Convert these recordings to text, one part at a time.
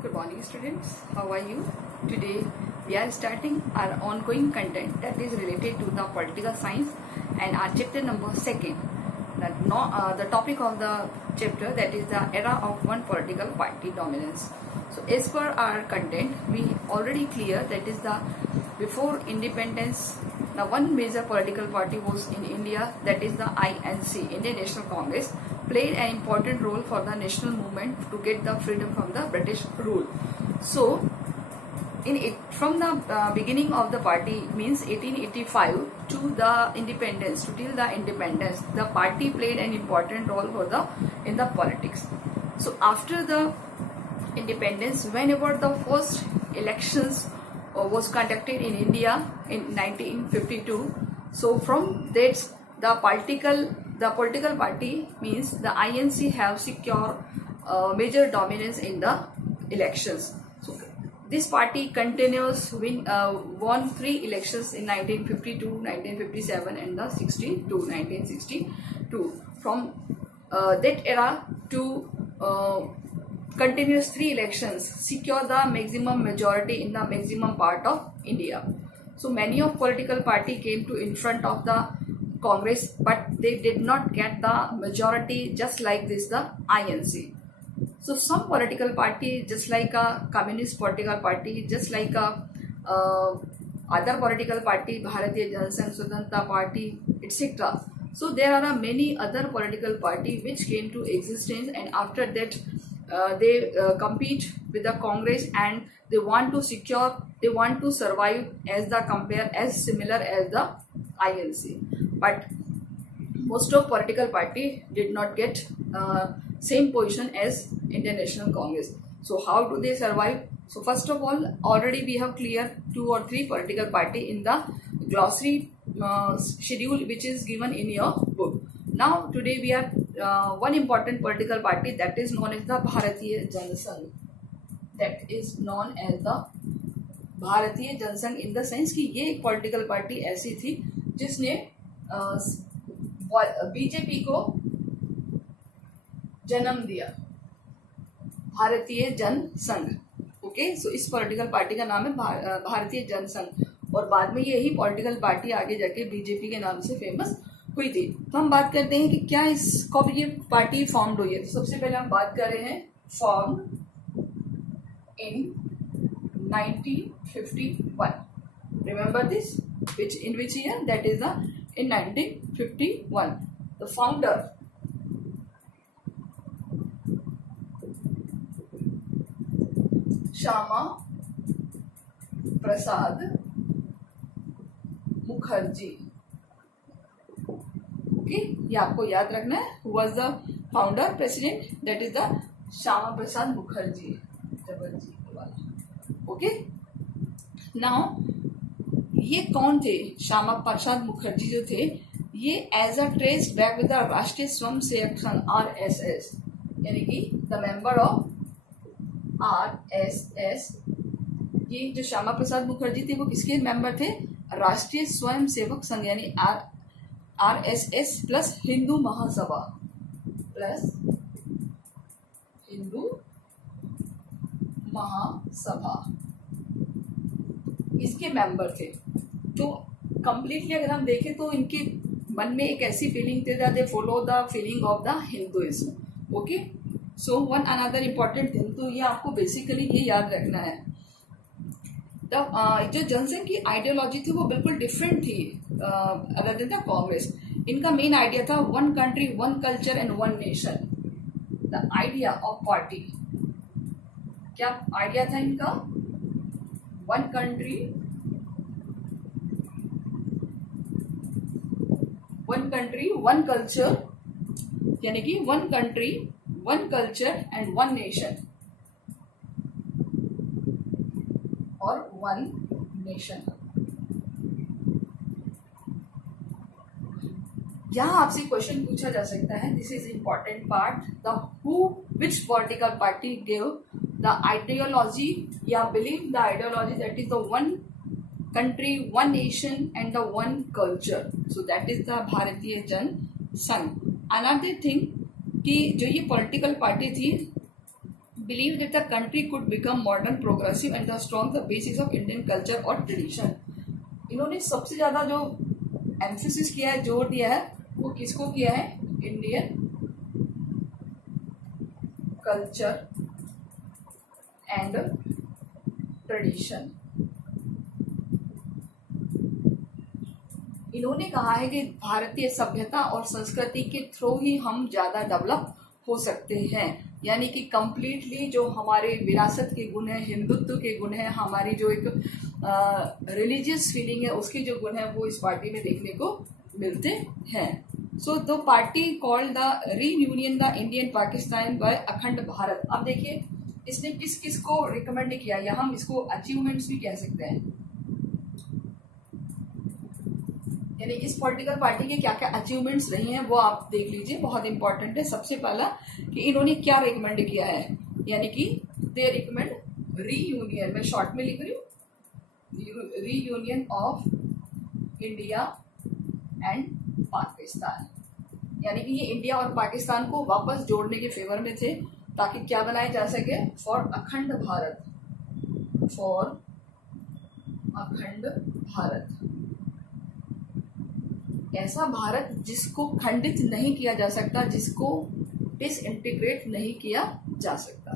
Good morning students, how are you? Today we are starting our ongoing content that is related to the political science and our chapter number 2. The topic of the chapter, that is the era of one political party dominance. So as per our content, we already clear that is the before independence the one major political party was in India, that is the INC, Indian National Congress, played an important role for the national movement to get the freedom from the British rule. So from the beginning of the party, means 1885 to the independence, to till the independence, the party played an important role for in the politics. So after the independence, whenever the first elections was conducted in India in 1952, so from that the political party, means the INC, have secured major dominance in the elections. So this party continues won 3 elections in 1952, 1957 and the 1962. From that era to continuous 3 elections secure the maximum majority in the maximum part of India. So many of political party came to in front of the Congress, but they did not get the majority, just like this the INC. So some political party, just like a communist political party, just like a other political party, Bharatiya Janasangh Swadhantrata Party, etc. So there are many other political party which came to existence, and after that they compete with the Congress, and they want to survive as similar as the INC. But most of political party did not get same position as Indian National Congress. So how do they survive? So first of all, already we have cleared 2 or 3 political party in the glossary schedule which is given in your book. Now today we are one important political party, that is known as the Bharatiya Janasangh. That is known as the Bharatiya Janasangh in the sense कि ये एक political party ऐसी थी जिसने BJP को जन्म दिया, भारतीय जनसंघ. ओके, सो इस पॉलिटिकल पार्टी का नाम है भारतीय जनसंघ, और बाद में यही पॉलिटिकल पार्टी आगे जाके बीजेपी के नाम से फेमस हुई थी. तो हम बात करते हैं कि क्या कब ये पार्टी फॉर्म्ड हुई है. तो सबसे पहले हम बात कर रहे हैं form in 1951. Remember this, in which year? That is in 1951. The founder Shyama Prasad Mukherjee. Okay, ये आपको याद रखना है. Who was the founder, president? That is the Shyama Prasad Mukherjee. Okay. Now ये कौन थे? श्यामा प्रसाद मुखर्जी जो थे, ये as a trace back with the Rashtriya Swayam Sevak Sangh RSS, यानी कि द मेंबर ऑफ RSS. ये जो श्यामा प्रसाद मुखर्जी थे वो किसके मेंबर थे? राष्ट्रीय स्वयं सेवक संघ यानी RSS प्लस हिंदू महासभा इसके मेंबर थे. तो कंप्लीटली अगर हम देखें तो इनके मन में एक ऐसी फीलिंग थी that they follow the feeling of the Hinduism. Okay, so one another important thing, तो ये आपको बेसिकली ये याद रखना है. जो जनसंघ की आइडियोलॉजी थी वो बिल्कुल डिफरेंट थी अदर देन द कांग्रेस. इनका मेन आइडिया था one country, one culture and one nation. The idea of party, क्या आइडिया था इनका? वन कंट्री, वन कल्चर, यानी कि one country, one culture and one nation, और वन नेशन. यहाँ आपसे क्वेश्चन पूछा जा सकता है, this is important part, which political party give the ideology या believe the ideology that is the one country, one nation and the one culture. So that is the भारतीय Jansangh. Another thing कि जो ये political party थी believe that the country could become modern, progressive and the strong the basis of Indian culture और tradition. इन्होंने सबसे ज्यादा जो एम्फेसिस किया है, जोर दिया है, वो किसको किया है? Indian culture and tradition. इन्होंने कहा है कि भारतीय सभ्यता और संस्कृति के थ्रू ही हम ज्यादा डेवलप हो सकते हैं. यानी कि कंप्लीटली जो हमारे विरासत के गुण है, हिंदुत्व के गुण है, हमारी जो एक रिलीजियस फीलिंग है, उसके जो गुण है वो इस पार्टी में देखने को मिलते हैं. So the party called the reunion the Indian Pakistan by Akhand Bharat. अब देखिए इसने किस किस को रिकमेंड किया, या हम इसको अचीवमेंट्स भी कह सकते हैं. यानी इस पॉलिटिकल पार्टी के क्या क्या अचीवमेंट्स रही हैं वो आप देख लीजिए, बहुत इंपॉर्टेंट है. सबसे पहला कि इन्होंने क्या रिकमेंड किया है, यानी कि दे रिकमेंड रीयूनियन, मैं शॉर्ट में लिख रही हूँ, reunion of India and Pakistan. यानी कि ये इंडिया और पाकिस्तान को वापस जोड़ने के फेवर में थे, ताकि क्या बनाया जा सके? फॉर अखंड भारत, फॉर अखंड भारत, ऐसा भारत जिसको खंडित नहीं किया जा सकता, जिसको डिसइंटीग्रेट नहीं किया जा सकता.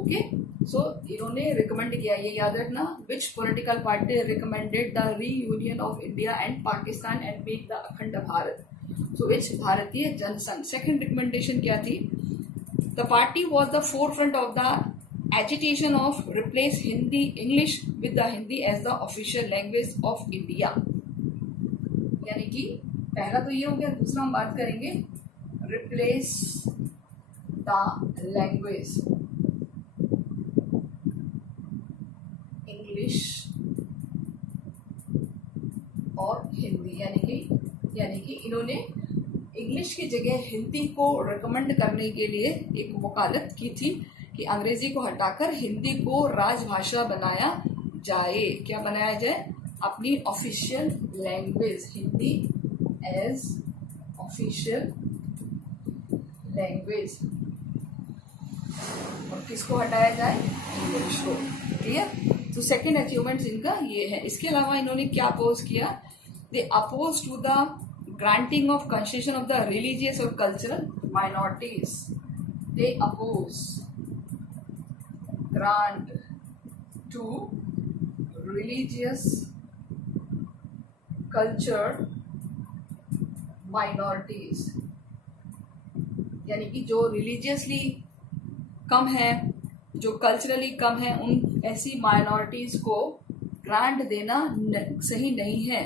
ओके, सो इन्होंने रिकमेंड किया, ये याद रखना. विच political party recommended the reunion of India and Pakistan and make the अखंड भारत? सो विच? भारतीय जनसंघ. सेकंड रिकमेंडेशन क्या थी? The party was the forefront of the agitation of replace Hindi English with the Hindi as the official language of India. यानी कि पहला तो ये हो गया. दूसरा हम बात करेंगे रिप्लेस द लैंग्वेज इंग्लिश और हिंदी. यानी कि इन्होंने इंग्लिश की जगह हिंदी को रिकमेंड करने के लिए एक वकालत की थी कि अंग्रेजी को हटाकर हिंदी को राजभाषा बनाया जाए. क्या बनाया जाए? अपनी official language Hindi as official language, और किसको हटाया जाए? इंग्लिश को. क्लियर? तो सेकेंड अचीवमेंट इनका ये है. इसके अलावा इन्होंने क्या अपोज किया? They oppose to the granting of concession of the religious और cultural minorities. They oppose grant to religious culture minorities. यानी कि जो रिलीजियसली कम है, जो कल्चरली कम है, उन ऐसी माइनॉरिटीज को ग्रांट देना सही नहीं है.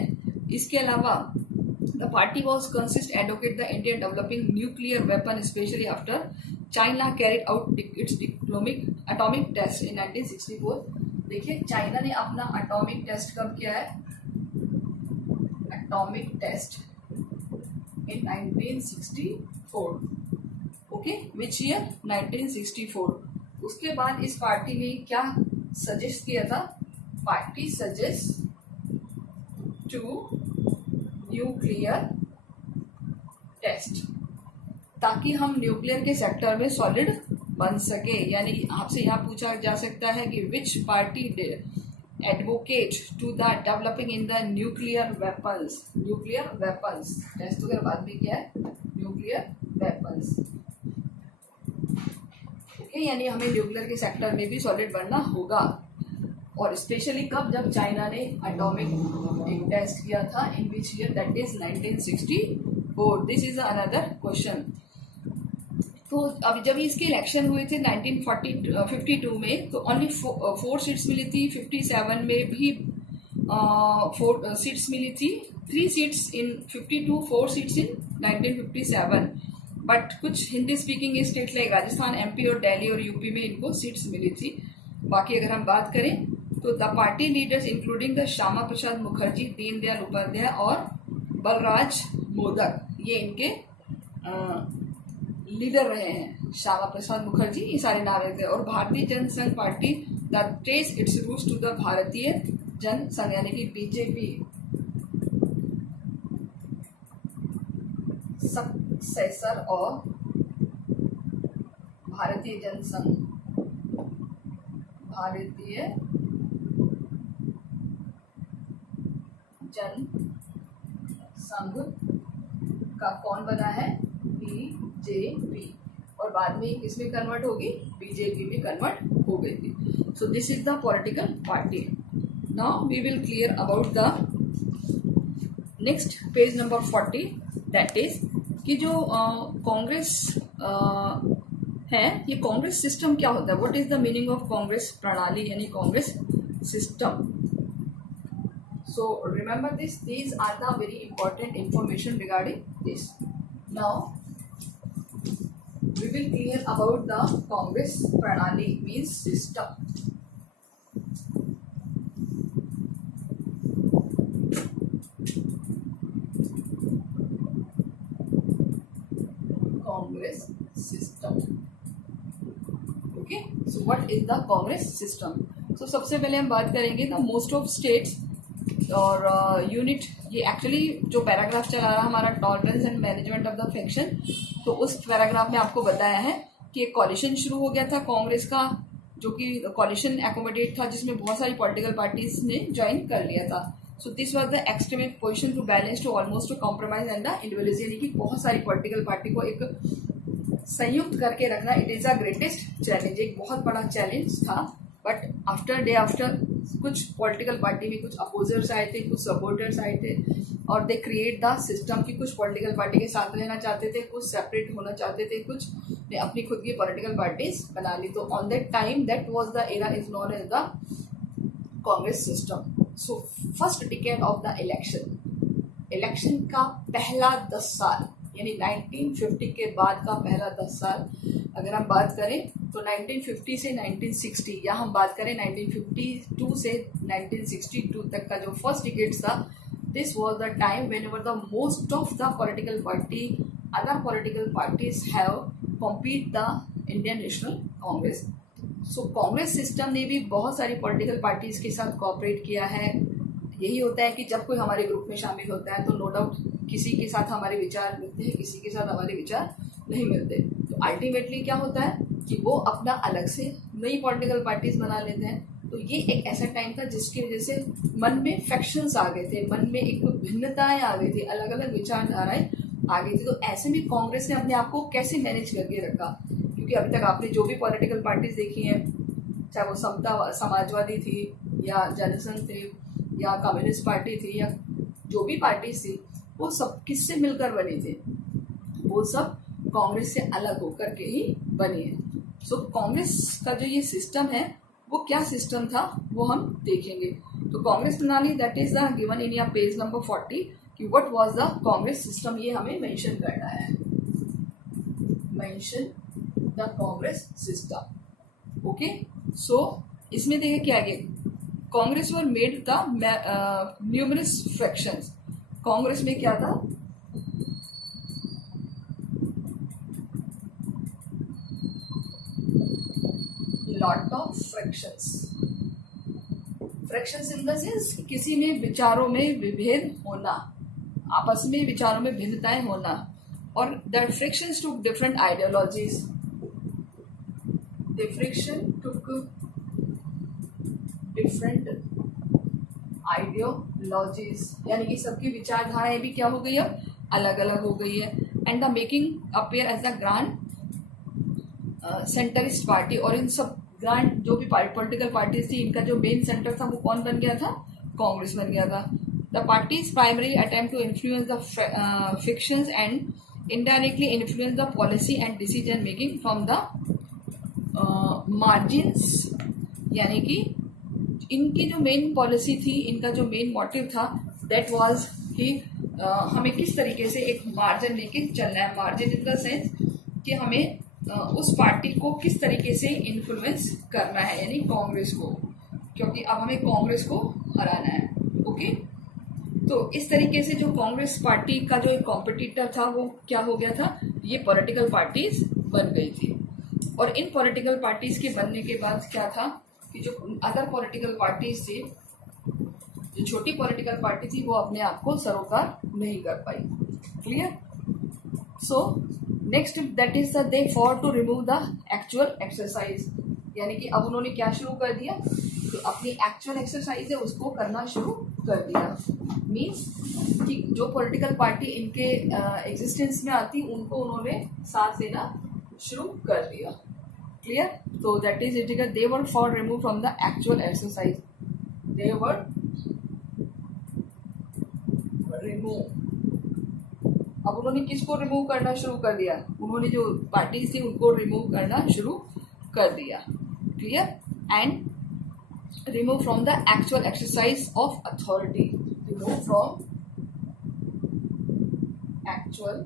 इसके अलावा the party was consist advocate the India developing nuclear weapon specially after China carried out its atomic test in 1964. देखिए चाइना ने अपना एटॉमिक टेस्ट कब किया है? Atomic test in 1964. Okay, which year? 1964. उसके बाद इस पार्टी ने क्या सजेस्ट किया था? Party suggest to nuclear test, ताकि हम न्यूक्लियर के सेक्टर में सॉलिड बन सके. यानी आपसे यहाँ पूछा जा सकता है कि which party advocate to the developing in the nuclear weapons. Nuclear weapons test वगैरह बाद में क्या है? Nuclear weapons. ओके, यानी हमें न्यूक्लियर के सेक्टर में भी सॉलिड बनना होगा. और स्पेशली कब? जब चाइना ने एटॉमिक एक टेस्ट किया था. In which year? That is 1964. This is another question. तो अब जब इसके इलेक्शन हुए थे 1952 में, तो ओनली 4 सीट्स मिली थी. 57 में भी 4 सीट्स मिली थी. 3 seats in 52, 4 seats in 1957. But कुछ Hindi speaking state like Rajasthan, MP और दिल्ली और यूपी में इनको सीट्स मिली थी. बाकी अगर हम बात करें तो the party leaders including the Shyama Prasad Mukherjee, Deendayal Upadhyay और बलराज मोदक, ये इनके लीडर रहे हैं. श्यामा प्रसाद मुखर्जी, ये सारे नाम रहते हैं. और Bharatiya Jansangh party the trace its roots to the Bharatiya Jansangh, यानी कि बीजेपी सक्सेसर ऑफ भारतीय जनसंघ. भारतीय जन संघ का कौन बना है? बीजेपी, और बाद में किसमें कन्वर्ट होगी? बीजेपी में कन्वर्ट हो गई थी. So this is the political party. Now we will clear about the next page number 40, that is कि जो कांग्रेस है, ये कांग्रेस सिस्टम क्या होता है? What is the meaning of Congress प्रणाली यानी Congress system? So remember this, these are the very important information regarding this. Now we will clear about the Congress Pranali means system. Congress system. Okay, so what is the Congress system? So सबसे पहले हम बात करेंगे the most of states और unit. ये actually जो paragraph चला रहा हमारा tolerance and management of the faction, तो उस पैराग्राफ में आपको बताया है कि एक कॉलिशन शुरू हो गया था कांग्रेस का, जो कि कॉलिशन एकोमोडेट था जिसमें बहुत सारी पॉलिटिकल पार्टीज ने ज्वाइन कर लिया था. So this was the extreme position to balance to almost to compromise and the individualism, यानी कि बहुत सारी पॉलिटिकल पार्टी को एक संयुक्त करके रखना. It is the greatest challenge, एक बहुत बड़ा चैलेंज था. बट आफ्टर कुछ पॉलिटिकल पार्टी में कुछ अपोजर्स आए थे, कुछ सपोर्टर्स आए थे, और दे क्रिएट द सिस्टम की कुछ पॉलिटिकल पार्टी के साथ रहना चाहते थे, कुछ सेपरेट होना चाहते थे, कुछ ने अपनी खुद की पॉलिटिकल पार्टीज बना ली. तो on that time that was the era is known as the Congress system. So first decade of the election का पहला 10 साल यानी 1950 के बाद का पहला 10 साल अगर हम बात करें तो 1950 से 1960, या हम बात करें 1952 से 1962 तक का जो फर्स्ट डिकेड्स था, this was the time whenever the most of the political party, other political parties have compete the Indian national Congress. So Congress system ने भी बहुत सारी पॉलिटिकल पार्टीज के साथ कोऑपरेट किया है. यही होता है कि जब कोई हमारे ग्रुप में शामिल होता है तो नो डाउट किसी के साथ हमारे विचार मिलते हैं, किसी के साथ हमारे विचार नहीं मिलते. तो अल्टीमेटली क्या होता है कि वो अपना अलग से नई पॉलिटिकल पार्टीज बना लेते हैं. तो ये एक ऐसा टाइम था जिसकी वजह से मन में फैक्शंस आ गए थे, मन में एक भिन्नताएं आ गई थी, अलग अलग विचारधाराएं आ गई थी. तो ऐसे में कांग्रेस ने अपने आप को कैसे मैनेज करके रखा? क्योंकि अभी तक आपने जो भी पॉलिटिकल पार्टीज देखी हैं, चाहे वो समता समाजवादी थी या जनसंघ थे या कम्युनिस्ट पार्टी थी या जो भी पार्टीज थी, वो सब किससे मिलकर बनी थी? वो सब कांग्रेस से अलग होकर के ही बनी है. सो कांग्रेस का जो ये सिस्टम है वो क्या सिस्टम था वो हम देखेंगे. तो कांग्रेस प्रणाली that is the given in your page number 40 कि what was the Congress system, ये हमें मेंशन करना है. Mention the Congress system. Okay, so इसमें देखिए क्या है, Congress were made the numerous fractions. Congress में क्या था? Lot of fractions. Fractions in the sense किसी में विचारों में विभेद होना, आपस में विचारों में भिन्नताएं होना, और that fractions took different ideologies. The fraction took different ideologies, यानी कि सबकी विचारधाराएं भी क्या हो गई, अब अलग अलग हो गई है. And the making appear as the grand centrist party. और इन सब ग्रांड जो भी पॉलिटिकल पार्टीज थी, इनका जो मेन सेंटर था वो कौन बन गया था? कांग्रेस बन गया था. The parties primary attempt to influence the fictions and indirectly influence the policy and decision making from the margins. यानी कि इनकी जो मेन पॉलिसी थी, इनका जो मेन मोटिव था, दैट वाज कि हमें किस तरीके से एक मार्जिन लेके चलना है. मार्जिन इन द सेंस कि हमें उस पार्टी को किस तरीके से इन्फ्लुएंस करना है, यानी कांग्रेस को, क्योंकि अब हमें कांग्रेस को हराना है. ओके, तो इस तरीके से जो कांग्रेस पार्टी का जो एक कॉम्पिटिटर था वो क्या हो गया था, ये पॉलिटिकल पार्टीज बन गई थी. और इन पॉलिटिकल पार्टीज के बनने के बाद क्या था कि जो अदर पॉलिटिकल पार्टीज थी, जो छोटी पॉलिटिकल पार्टी थी, वो अपने आप को सरोकार नहीं कर पाई. Clear? So next that is they for to remove the actual exercise. यानी कि अब उन्होंने क्या शुरू कर दिया, तो अपनी एक्चुअल एक्सरसाइज है उसको करना शुरू कर दिया। मीन्स कि जो पॉलिटिकल पार्टी इनके एग्जिस्टेंस में आती उनको उन्होंने साथ देना शुरू कर दिया। क्लियर? तो that is it, they were for remove from the actual exercise, they were remove. अब उन्होंने किसको रिमूव करना शुरू कर दिया, उन्होंने जो पार्टीज थी उनको रिमूव करना शुरू कर दिया। Clear? And remove from the actual exercise of authority, remove from actual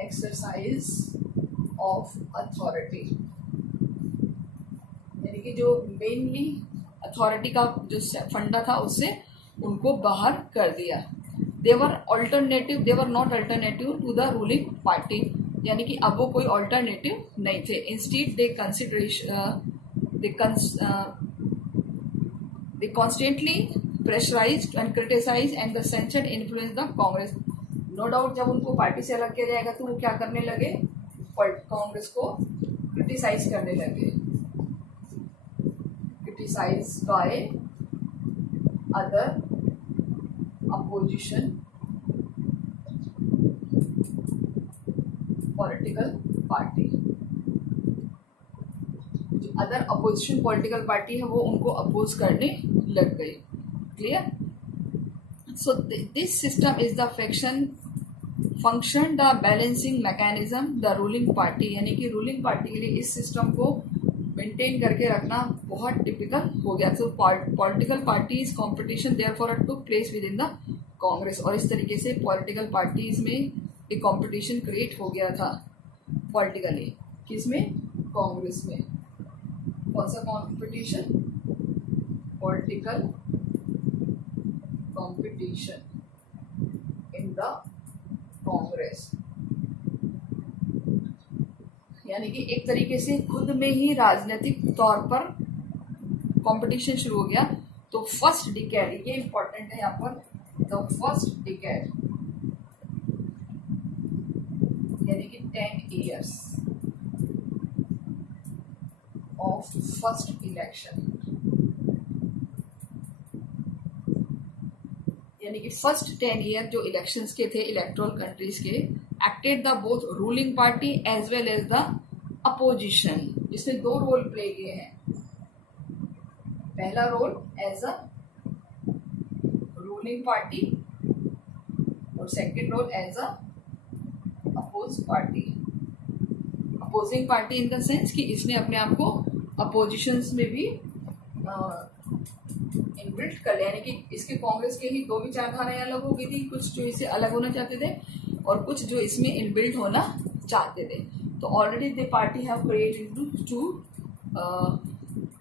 exercise of authority, यानी कि जो मेनली अथॉरिटी का जो फंडा था उससे उनको बाहर कर दिया। They were alternative, they were not alternative to the ruling party, यानी कि अब वो कोई ऑल्टरनेटिव नहीं थे। Instead they constantly pressurised and criticise and the censured influence the Congress. No doubt जब उनको पार्टी से अलग किया जाएगा तो वो क्या करने लगे, कांग्रेस को क्रिटिसाइज करने लगे, criticize by other opposition political party. जो अदर अपोजिशन पॉलिटिकल पार्टी है वो उनको अपोज करने लग गई। Clear? So this system is the function the balancing mechanism the ruling party, यानी कि रूलिंग पार्टी के लिए इस सिस्टम को मेंटेन करके रखना बहुत टिपिकल हो गया। तो political parties competition therefore took place with in the Congress, और इस तरीके से पॉलिटिकल पार्टीज में एक कंपटीशन क्रिएट हो गया था पॉलिटिकली। किसमें? कांग्रेस में। कौन सा competition? Political competition in the Congress, यानी कि एक तरीके से खुद में ही राजनीतिक तौर पर कंपटीशन शुरू हो गया। तो फर्स्ट डिकेड, ये इंपॉर्टेंट है यहाँ पर, द फर्स्ट डिकेड यानी कि 10 years ऑफ फर्स्ट इलेक्शन, यानी कि फर्स्ट 10 year जो इलेक्शंस के थे इलेक्टोरल कंट्रीज के, acted the both ruling party as well as the opposition, जिसने दो रोल प्ले किए हैं। पहला role as a ruling party और second role as a oppose party. Opposing party in the sense कि इसने अपने आप को अपोजिशंस में भी इनबिल्ट कर लिया, यानी कि इसके कांग्रेस के ही दो विचारधाराएं अलग हो गई थी, कुछ जो इसे अलग होना चाहते थे और कुछ जो इसमें इनबिल्ट होना चाहते थे। तो already the party have created two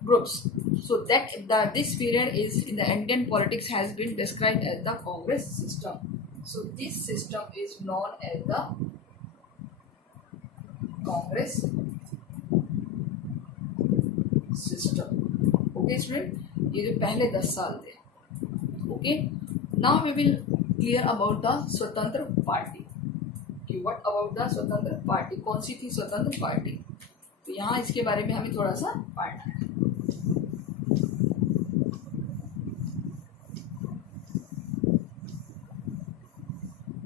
groups, so that this period is in the Indian politics has been described as the Congress system. So this system is known as the Congress system. Okay student, ये जो पहले 10 साल थे। Okay, now we will clear about the स्वतंत्र party कि what about the स्वतंत्र party, कौन सी थी स्वतंत्र पार्टी। तो यहाँ इसके बारे में हमें थोड़ा सा पढ़ना है।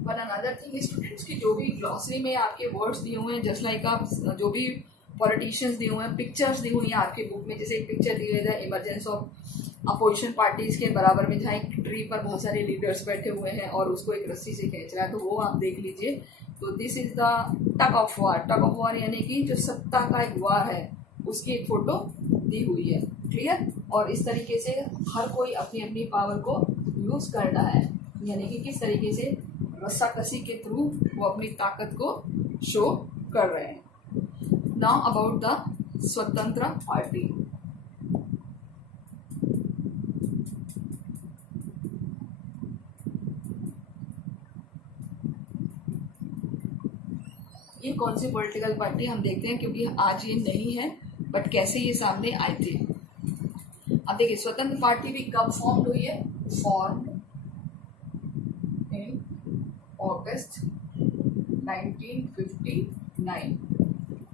But another thing is students कि जो भी ग्लॉसरी में आपके वर्ड्स दिए हुए हैं, जस्ट लाइक आप जो भी पॉलिटिशियंस दिए हुए हैं, पिक्चर्स दी हुई हैं आपके बुक में, जैसे एक पिक्चर दी गई है इमरजेंस ऑफ अपोजिशन पार्टीज के बराबर में, जहाँ एक ट्री पर बहुत सारे लीडर्स बैठे हुए हैं और उसको एक रस्सी से खींच रहा है, तो वो आप देख लीजिए। तो this is the tug of war. Tug of war यानी कि जो सत्ता का एक वार है उसकी एक फोटो दी हुई है। क्लियर? और इस तरीके से हर कोई अपनी अपनी पावर को यूज करना है, यानी कि किस तरीके से रस्साकसी के थ्रू वो अपनी ताकत को शो कर रहे हैं। Now about the Swatantra party. ये कौन सी पॉलिटिकल पार्टी हम देखते हैं, क्योंकि आज ये नहीं है, बट कैसे ये सामने आए थे। अब देखिए स्वतंत्र पार्टी भी कब फॉर्म हुई है, form in August 1959।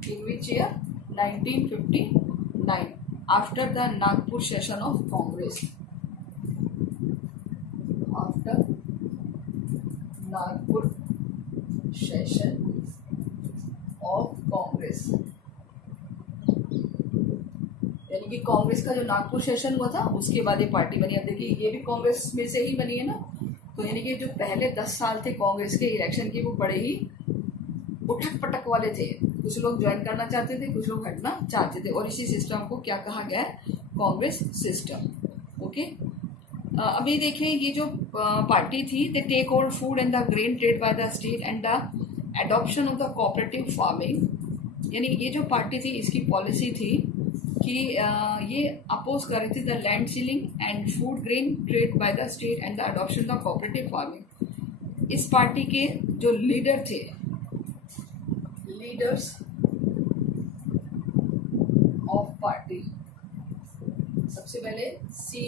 In which year? 1959 after the Nagpur session of Congress. After Nagpur session of Congress, यानी कि कांग्रेस का जो नागपुर सेशन हुआ था उसके बाद ये पार्टी बनी। अब देखिए ये भी कांग्रेस में से ही बनी है ना, तो यानी कि जो पहले 10 साल थे कांग्रेस के इलेक्शन के वो बड़े ही उठक पटक वाले थे। कुछ लोग ज्वाइन करना चाहते थे, कुछ लोग हटना चाहते थे, और इसी सिस्टम को क्या कहा गया है, कांग्रेस सिस्टम। ओके, अभी देखें ये जो पार्टी थी, they take over food and the grain trade by the state and the adoption of the cooperative farming. यानी ये जो पार्टी थी इसकी पॉलिसी थी कि ये अपोज कर रही थी the land ceiling and food grain trade by the state and the adoption of cooperative farming. इस पार्टी के जो लीडर थे, लीडर्स ऑफ पार्टी, सबसे पहले सी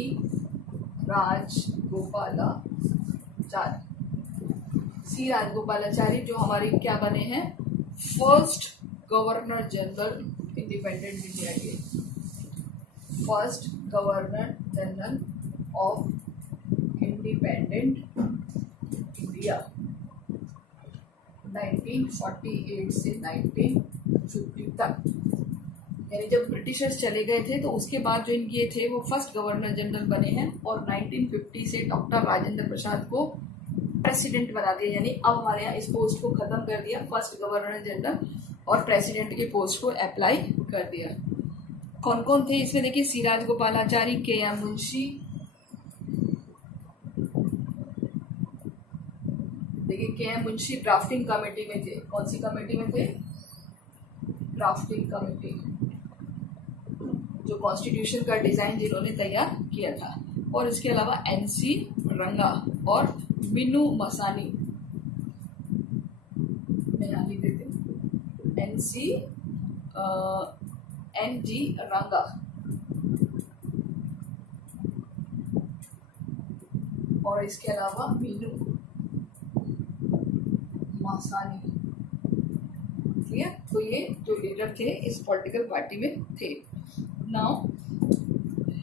राजगोपालाचारी जो हमारे क्या बने हैं, first governor general independent India के, first governor general of independent India 1948 से 1950 तक। यानी जब ब्रिटिशर्स चले गए थे तो उसके बाद जो इनके थे वो फर्स्ट गवर्नर जनरल बने हैं, और 1950 से डॉक्टर राजेंद्र प्रसाद को प्रेसिडेंट बना दिया। यानी अब हमारे यहाँ इस पोस्ट को खत्म कर दिया, फर्स्ट गवर्नर जनरल और प्रेसिडेंट के पोस्ट को अप्लाई कर दिया। कौन कौन थे इसमें देखिए, सी राजगोपालाचारी, के.एम. मुंशी, देखिए के.एम. मुंशी ड्राफ्टिंग कमेटी में थे। कौन सी कमेटी में थे, ड्राफ्टिंग कमेटी, जो कॉन्स्टिट्यूशन का डिजाइन जिन्होंने तैयार किया था। और इसके अलावा एन.सी. रंगा और मीनू मसानी, मैं यहाँ लिख देती हूँ, एन.जी. रंगा और इसके अलावा मीनू मसानी। क्लियर? तो ये जो लीडर थे इस पॉलिटिकल पार्टी में थे। नाउ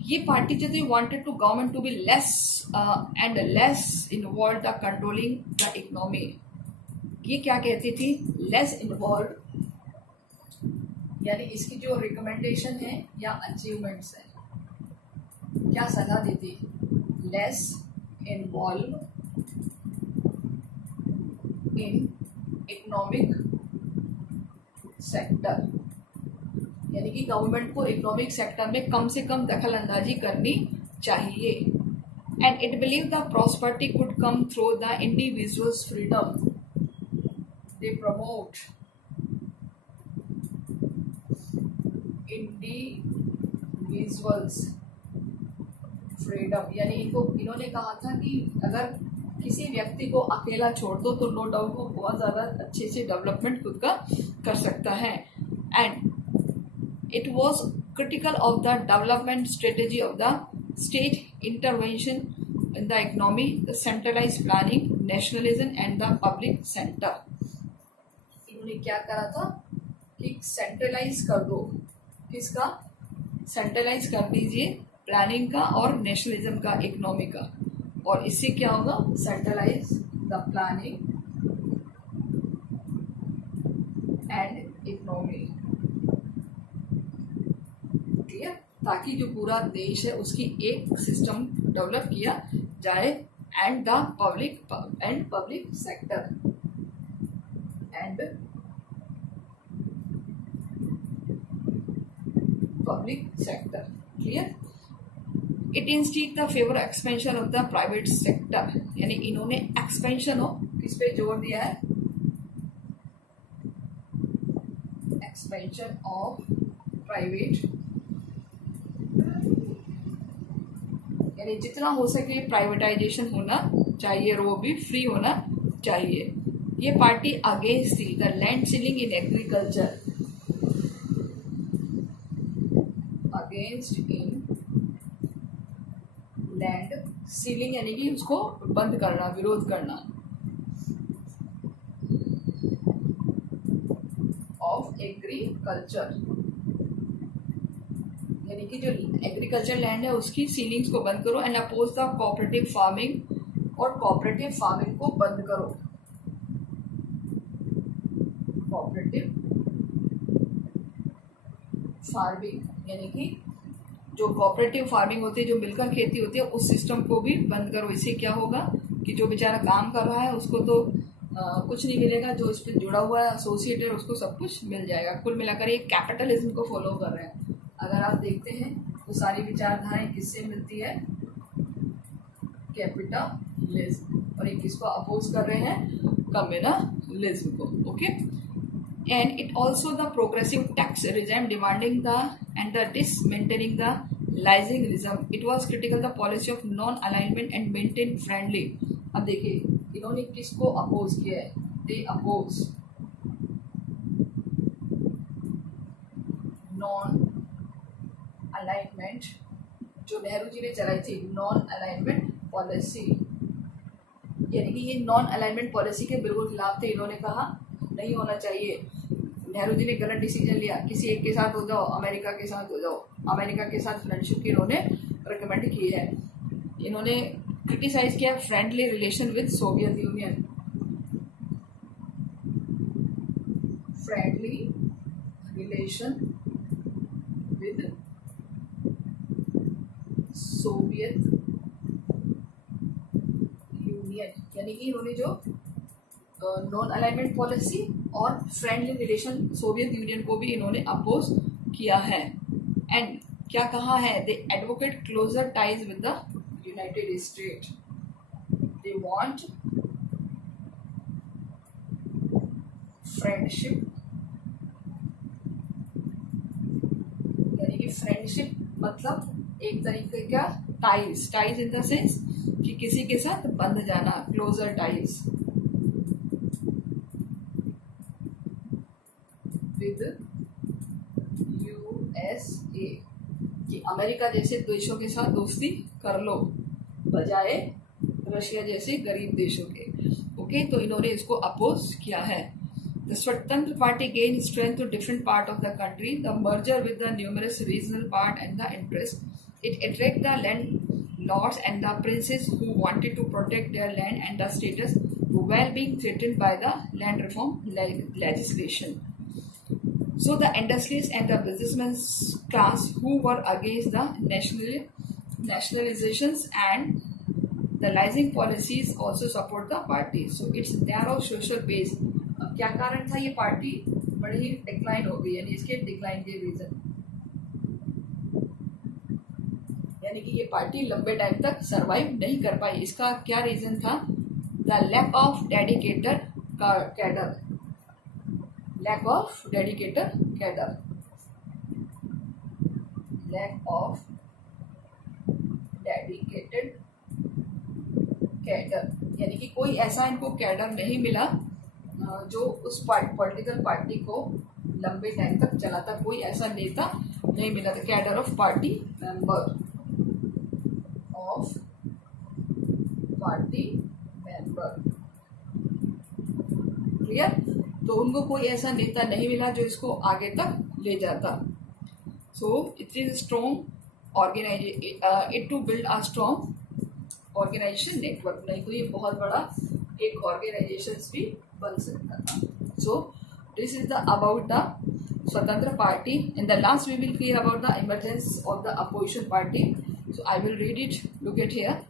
ये पार्टी जो थी wanted to government to be less and less involve the controlling the economy. ये क्या कहती थी, लेस इन्वॉल्व, यानी इसकी जो रिकमेंडेशन है या अचीवमेंट्स है, क्या सलाह देती, less involve in economic sector. यानी कि गवर्नमेंट को इकोनॉमिक सेक्टर में कम से कम दखल अंदाजी करनी चाहिए। And it believe the prosperity could come through the individuals freedom. They promote individuals freedom. यानी इन्होंने कहा था कि अगर किसी व्यक्ति को अकेला छोड़ दो तो नो डाउट वो बहुत ज्यादा अच्छे से डेवलपमेंट खुद का कर सकता है। And it was critical of the development strategy of the state intervention in the economy, the centralized planning, nationalism and the public sector। इन्होंने क्या करा था कि सेंट्रलाइज कर दो, किसका, सेंट्रलाइज कर दीजिए प्लानिंग का और नेशनलिज्म का, इकोनॉमी का, और इससे क्या होगा, centralize the planning and economy, ताकि जो पूरा देश है उसकी एक सिस्टम डेवलप किया जाए। And the public sector and public sector. Clear? It instead the favour expansion of the private sector. यानी इन्होंने एक्सपेंशन हो किस पे जोर दिया है, एक्सपेंशन ऑफ प्राइवेट, यानी जितना हो सके प्राइवेटाइजेशन होना चाहिए और वो भी फ्री होना चाहिए। ये पार्टी अगेंस्ट थी the land ceiling in agriculture, against in land ceiling, यानी कि उसको बंद करना, विरोध करना, ऑफ एग्रीकल्चर। यानी कि जो एग्रीकल्चर लैंड है उसकी सीलिंग्स को बंद करो and oppose the cooperative farming, और कोऑपरेटिव फार्मिंग को बंद करो। कोऑपरेटिव फार्मिंग यानी कि जो कोऑपरेटिव फार्मिंग होती है, जो मिलकर खेती होती है, उस सिस्टम को भी बंद करो। इससे क्या होगा कि जो बेचारा काम कर रहा है उसको तो कुछ नहीं मिलेगा, जो इस पर जुड़ा हुआ है एसोसिएट है उसको सब कुछ मिल जाएगा। कुल मिलाकर ये कैपिटलिज्म को फॉलो कर रहे हैं। अगर आप देखते हैं तो सारी विचारधाराएं किससे मिलती है, कैपिटलिज्म, और ये किसको अपोज कर रहे हैं, कम्युनलिज्म को। Okay, and it also the progressive tax regime demanding the and the dismantling the leasing. It was critical the policy of non-alignment and maintain friendly. अब देखिए इन्होंने किसको अपोज किया है, they oppose नॉन अलाइनमेंट, जो नेहरू जी ने चलाई थी नॉन अलाइनमेंट पॉलिसी, यानी कि ये नॉन अलाइनमेंट पॉलिसी के बिल्कुल खिलाफ थे। इन्होंने कहा नहीं होना चाहिए। नेहरू जी ने गलत डिसीजन लिया, किसी एक के साथ हो जाओ, अमेरिका के साथ हो जाओ, अमेरिका के साथ फ्रेंडशिप की इन्होंने रिकमेंड की है। इन्होंने क्रिटिसाइज किया friendly relation with Soviet union, friendly relation with Soviet union, यानी कि इन्होंने जो नॉन अलाइनमेंट पॉलिसी और फ्रेंडली रिलेशन सोवियत यूनियन को भी इन्होंने अपोज किया है। एंड क्या कहा है, they advocate closer ties with the United State, they want friendship, यानी कि फ्रेंडशिप मतलब एक तरीके का ties, ties in the sense कि किसी के साथ बंध जाना, क्लोजर टाइज विद यूएसए, कि अमेरिका जैसे देशों के साथ दोस्ती कर लो बजाय रशिया जैसे गरीब देशों के। ओके, तो इन्होंने इसको अपोज किया है। The Swatantra party gain strength to different part of the country, the merger with the numerous regional part and the interest, it attract the land lords and the princes who wanted to protect their land and the status while being threatened by the land reform legislation. So the industrialists and the businessmen class who were against the nationalizations and the leasing policies also support the party. So its narrow social base. अब क्या कारण था, ये party बड़ी ही decline हो गई, यानी इसके डिक्लाइन के रीजन, यानी कि ये पार्टी लंबे टाइम तक सरवाइव नहीं कर पाई। इसका क्या रीजन था, the lack of dedicated cadre, lack of dedicated cadre, lack of dedicated cadre, यानी कि कोई ऐसा इनको कैडर नहीं मिला जो उस पॉलिटिकल पार्टी को लंबे टाइम तक चलाता, कोई ऐसा नेता नहीं मिला था। Cadre of party member, of party member, clear. तो उनको कोई ऐसा नेता नहीं मिला जो इसको आगे तक ले जाता। So it is strong organization, it to build a strong organization network, नहीं तो ये बहुत बड़ा एक ऑर्गेनाइजेशन भी बन सकता था। So this is the about the Swatantra party. In the last we will clear about the emergence of the opposition party. So I will read it, look at here.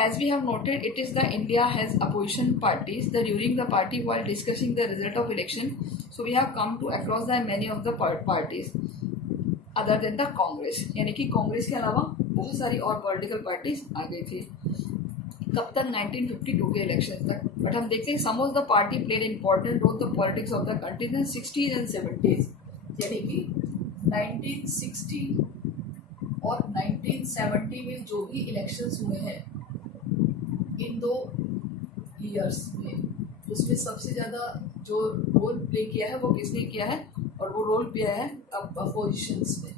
As we have noted, it is the India has opposition parties. The during the party while discussing the result of election, so we have come to across the many of the parties other than the Congress. यानी कि कांग्रेस के अलावा बहुत सारी और political parties आ गई थी। कब तक, 1952 के इलेक्शन तक। बट हम देखते हैं some of the party played important role the politics of the country in 60s and 70s, यानी कि 1960 और 1970 में जो भी इलेक्शंस हुए हैं इन 2 ईयर्स में, उसमें सबसे ज्यादा जो रोल प्ले किया है वो किसने किया है, और वो रोल किया है अब अपोजिशंस ने,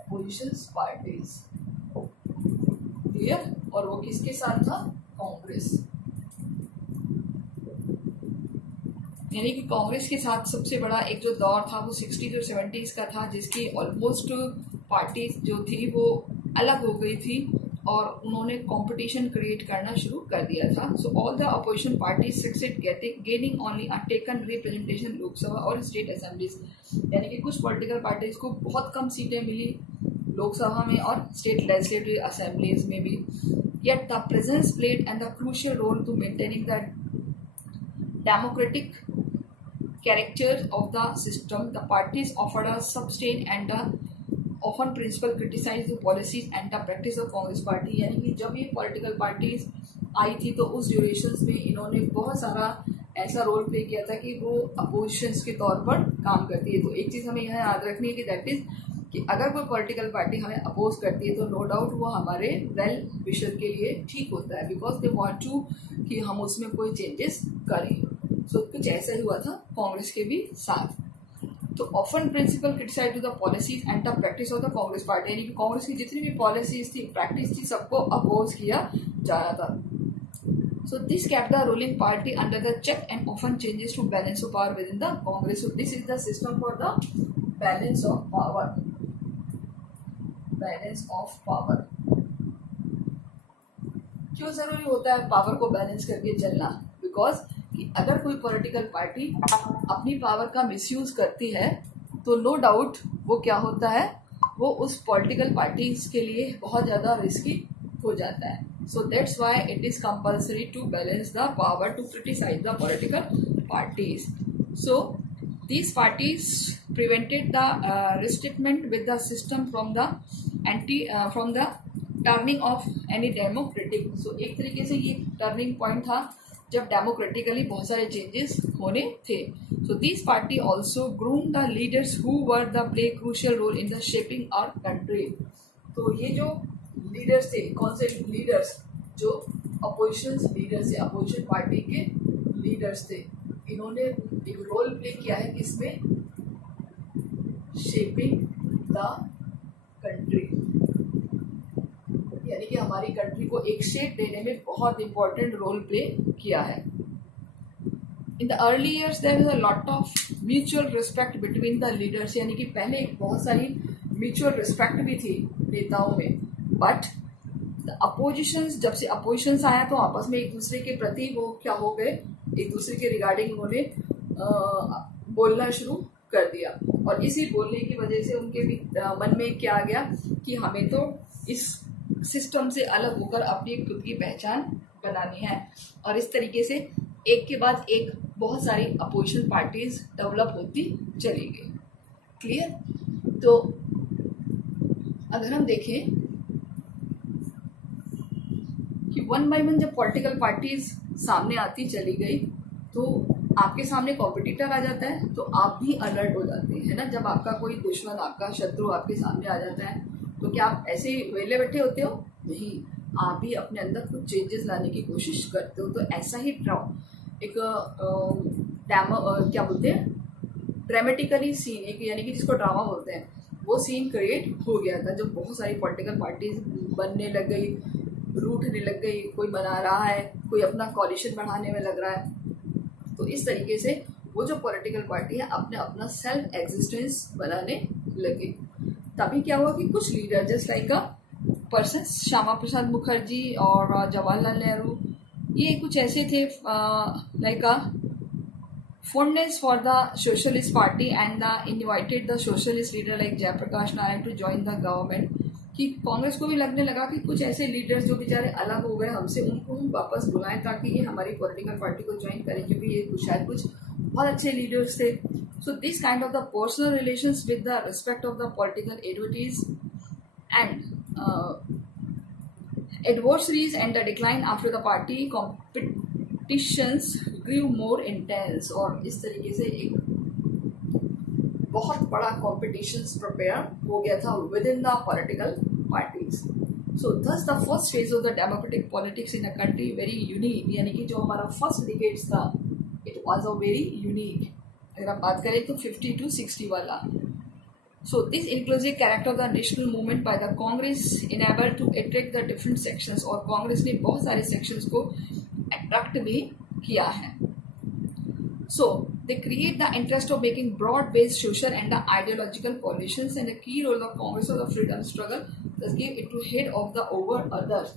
अपोजिशंस पार्टीज, क्लियर। और वो किसके साथ था, कांग्रेस। यानी कि कांग्रेस के साथ सबसे बड़ा एक जो दौर था वो 60s और 70s का था, जिसकी ऑलमोस्ट पार्टी जो थी वो अलग हो गई थी और उन्होंने कंपटीशन क्रिएट करना शुरू कर दिया था. So all the opposition parties succeed gaining only a taken representation Lok Sabha और स्टेट असेंबलीज. यानी कि कुछ पॉलिटिकल पार्टीज को बहुत कम सीटें मिली लोकसभा में और स्टेट लेजिस्लेटिव असेंबलीज में भी. Yet the presence played and the crucial role to maintaining the democratic character of the system. The parties offered a sustained and often principal criticized the policies and the practice of Congress party. यानी कि जब ये political parties आई थी तो उस durations में इन्होंने बहुत सारा ऐसा रोल प्ले किया था कि वो अपोजिशंस के तौर पर काम करती है. तो एक चीज हमें यहाँ याद रखनी है कि दैट इज कि अगर कोई पॉलिटिकल पार्टी हमें अपोज करती है तो नो डाउट वो हमारे वेल विशर के लिए ठीक होता है, बिकॉज दे वांट टू कि हम उसमें कोई चेंजेस करें. सो कुछ ऐसा ही हुआ था कांग्रेस के भी साथ. तो often principle criticize to the policies and the practice of the Congress party. यानी कि कांग्रेस की जितनी भी पॉलिसीज थी, प्रैक्टिस थी, सबको अपोज किया जा रहा था. So this kept the ruling party under the check and often changes to balance of power within the Congress. So this is the system for the balance of power. Balance of power. क्यों जरूरी होता है power को balance करके चलना? Because कि अगर कोई पॉलिटिकल पार्टी अपनी पावर का मिसयूज करती है तो नो डाउट वो क्या होता है, वो उस पॉलिटिकल पार्टीज के लिए बहुत ज्यादा रिस्की हो जाता है. So that's why it is compulsory to balance the power to criticize the political parties. So these parties prevented the restriction with the system from the turning of any democratic. So एक तरीके से ये turning point था जब democratically बहुत सारे changes होने थे. So these party also groomed the leaders who were the play crucial role in the shaping our country. तो ये जो लीडर्स थे, कौन से लीडर्स? जो अपोजिशन लीडर्स थे, अपोजिशन पार्टी के लीडर्स थे, इन्होंने एक रोल प्ले किया है किसमें? Shaping the country. यानी कि हमारी कंट्री को एक शेप देने में बहुत इंपॉर्टेंट रोल प्ले किया है. In the early years there is a lot of mutual respect between the leaders. यानी कि पहले बहुत सारी म्यूचुअल रिस्पेक्ट भी थी नेताओं में, बट अपोजिशंस, जब से अपोजिशंस आया तो आपस में एक दूसरे के प्रति वो क्या हो गए, एक दूसरे के रिगार्डिंग उन्होंने बोलना शुरू कर दिया. और इसी बोलने की वजह से उनके भी मन में क्या आ गया कि हमें तो इस सिस्टम से अलग होकर अपनी खुद की पहचान बनानी है. और इस तरीके से एक के बाद एक बहुत सारी अपोजिशन पार्टीज डेवलप होती चली गई. क्लियर? तो अगर हम देखें कि वन बाय वन जब पॉलिटिकल पार्टीज सामने आती चली गई तो आपके सामने कॉम्पिटिटर आ जाता है तो आप भी अलर्ट हो जाते हैं, है ना. जब आपका कोई दुश्मन, आपका शत्रु आपके सामने आ जाता है तो क्या आप ऐसे ही वेले बैठे होते हो? नहीं, आप भी अपने अंदर कुछ चेंजेस लाने की कोशिश करते हो. तो ऐसा ही एक क्या बोलते हैं, ड्रामेटिकली सीन, एक यानी कि जिसको ड्रामा बोलते हैं, वो सीन क्रिएट हो गया था जब बहुत सारी पॉलिटिकल पार्टीज बनने लग गई, रूठने लग गई. कोई बना रहा है, कोई अपना कोalition बढ़ाने में लग रहा है. तो इस तरीके से वो जो पॉलिटिकल पार्टी है अपने अपना सेल्फ एग्जिस्टेंस बनाने लगे. तभी क्या हुआ कि कुछ leader just like a person, Shyama Prasad Mukherjee और जवाहरलाल नेहरू, ये कुछ ऐसे थे like a fondness for the socialist party and invited the socialist leader like Jayaprakash Narayan to join the government. कि कांग्रेस को भी लगने लगा कि कुछ ऐसे लीडर्स जो बेचारे अलग हो गए हमसे, उनको हम वापस बुलाएं ताकि ये हमारी पॉलिटिकल पार्टी को ज्वाइन करें, क्योंकि ये शायद कुछ बहुत अच्छे लीडर्स थे. So this kind of the personal relations with the respect of the political advertise and adversaries and the decline after the party competitions grew more intense. और इस तरीके से एक बहुत बड़ा competitions prepare हो गया था within the political parties. So thus the first phase of the democratic politics in a country very unique. यानी कि जो हमारा first decades था, it was a very unique. अगर आप बात करें तो 50 to 60 वाला. So this inclusive character of the national movement by the Congress enabled to attract the different sections. और कांग्रेस ने बहुत सारे sections को attract भी किया है. So they create the interest of making broad-based social and the ideological coalitions, and the key role of Congress of the freedom struggle thus gave it to head of the over others.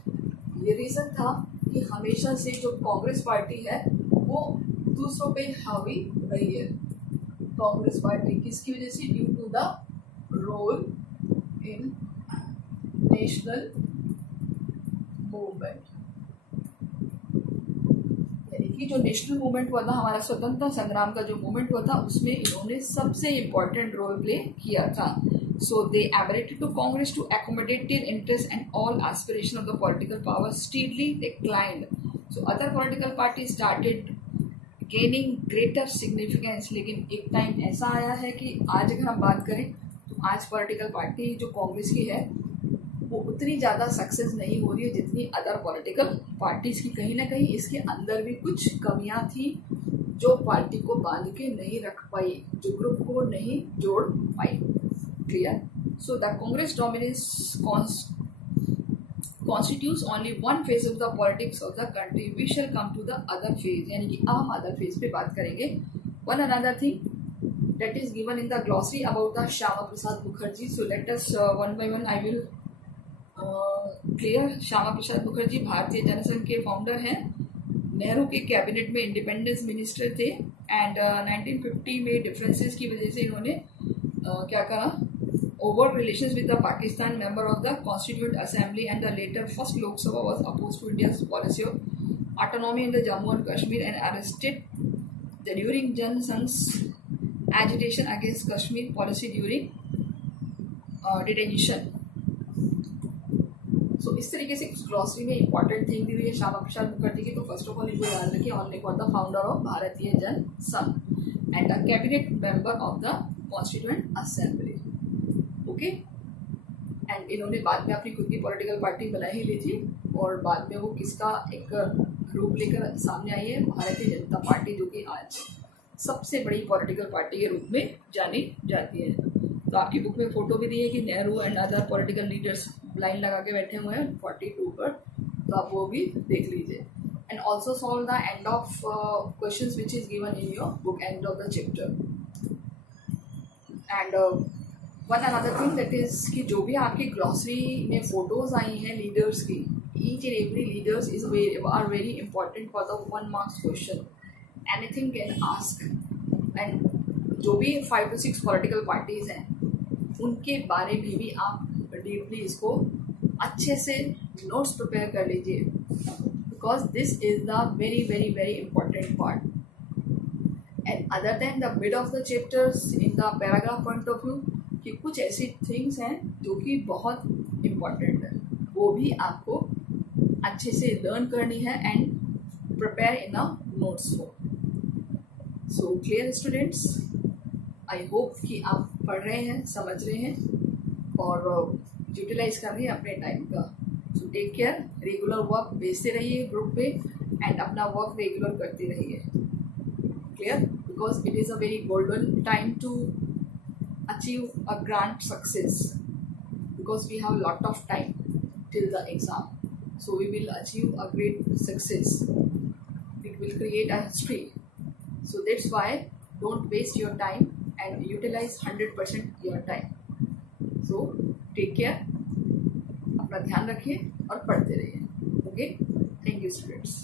ये reason था कि हमेशा से जो Congress party है वो दूसरों पे हावी रही है. कांग्रेस पार्टी किसकी वजह से? Due to the role in national movement. कि जो नेशनल मूवमेंट हुआ था, हमारा स्वतंत्रता संग्राम का जो मूवमेंट हुआ था, उसमें इन्होंने सबसे इम्पोर्टेंट रोल प्ले किया था. So they ability to Congress to accommodate their interest and all aspiration of the political power steadily declined. So other political party started gaining greater significance. लेकिन एक टाइम ऐसा आया है कि आज अगर हम बात करें तो आज पॉलिटिकल पार्टी जो कांग्रेस की है वो उतनी ज़्यादा सक्सेस नहीं हो रही है जितनी अदर पॉलिटिकल पार्टीज की. कहीं ना कहीं इसके अंदर भी कुछ कमियां थी जो पार्टी को बांध के नहीं रख पाई, जो ग्रुप को नहीं जोड़ पाई. Clear? So the Congress dominance constitutes only one phase of the politics of the country. We shall come to the other phase, यानी कि हम अदर फेज पे बात करेंगे. One another thing that is given in the glossary about the Shyama Prasad Mukherjee. So let us one by one I will clear. Shyama Prasad Mukherjee Bharatiya Jana Sangh के founder हैं. नेहरू के cabinet में इंडिपेंडेंस मिनिस्टर थे एंड 1950 में डिफरेंसेस की वजह से इन्होंने क्या करा? Over relations with the Pakistan, member of the constituent assembly and the latter first Lok Sabha was oppose to India's policy of autonomy in the Jammu and Kashmir and arrested during Jana Sangh's agitation against Kashmir policy during detention. So इस तरीके से उस glossary में important thing दी हुई है श्यामा प्रसाद मुखर्जी की. तो first of all इनको याद रखिए, only for the founder of भारतीय जन संघ and the cabinet member of the constituent assembly. Okay. And इन्होंने बाद में अपनी खुद की पॉलिटिकल पार्टी बना ही ली थी और बाद में वो किसका एक रूप लेकर सामने आई है? भारतीय जनता पार्टी, जो कि आज सबसे बड़ी पॉलिटिकल पार्टी के रूप में जानी जाती है. तो आपकी बुक में फोटो भी दी है कि Nehru and other political leaders line लगा के बैठे हुए हैं 42 पर, तो आप वो भी देख लीजिए. And also solve the end of questions which is given in your book, end of the chapter. And one another thing that is कि जो भी आपकी ग्लॉसरी में फोटोज आई हैं लीडर्स की, each and every leaders is are very important for the 1 marks question. Anything can ask. And जो भी 5 to 6 political parties हैं उनके बारे में भी आप डीपली इसको अच्छे से नोट्स प्रिपेयर कर लीजिए, because this is the very very very important part. And other than the mid of the chapters in the paragraph point of view कि कुछ ऐसी थिंग्स हैं जो कि बहुत इंपॉर्टेंट है, वो भी आपको अच्छे से लर्न करनी है and prepare in a notes हो. So clear students, I hope कि आप पढ़ रहे हैं, समझ रहे हैं और यूटिलाइज कर रहे हैं अपने टाइम का. So take care. Regular work भेजते रहिए ग्रुप पे एंड अपना वर्क रेगुलर करते रहिए. Clear? Because it is a very golden time to achieve a grand success, because we have lot of time till the exam. So we will achieve a great success. It will create a history. So that's why don't waste your time and utilize 100% your time. So take care. अपना ध्यान रखिए और पढ़ते रहिए. Okay? Thank you students.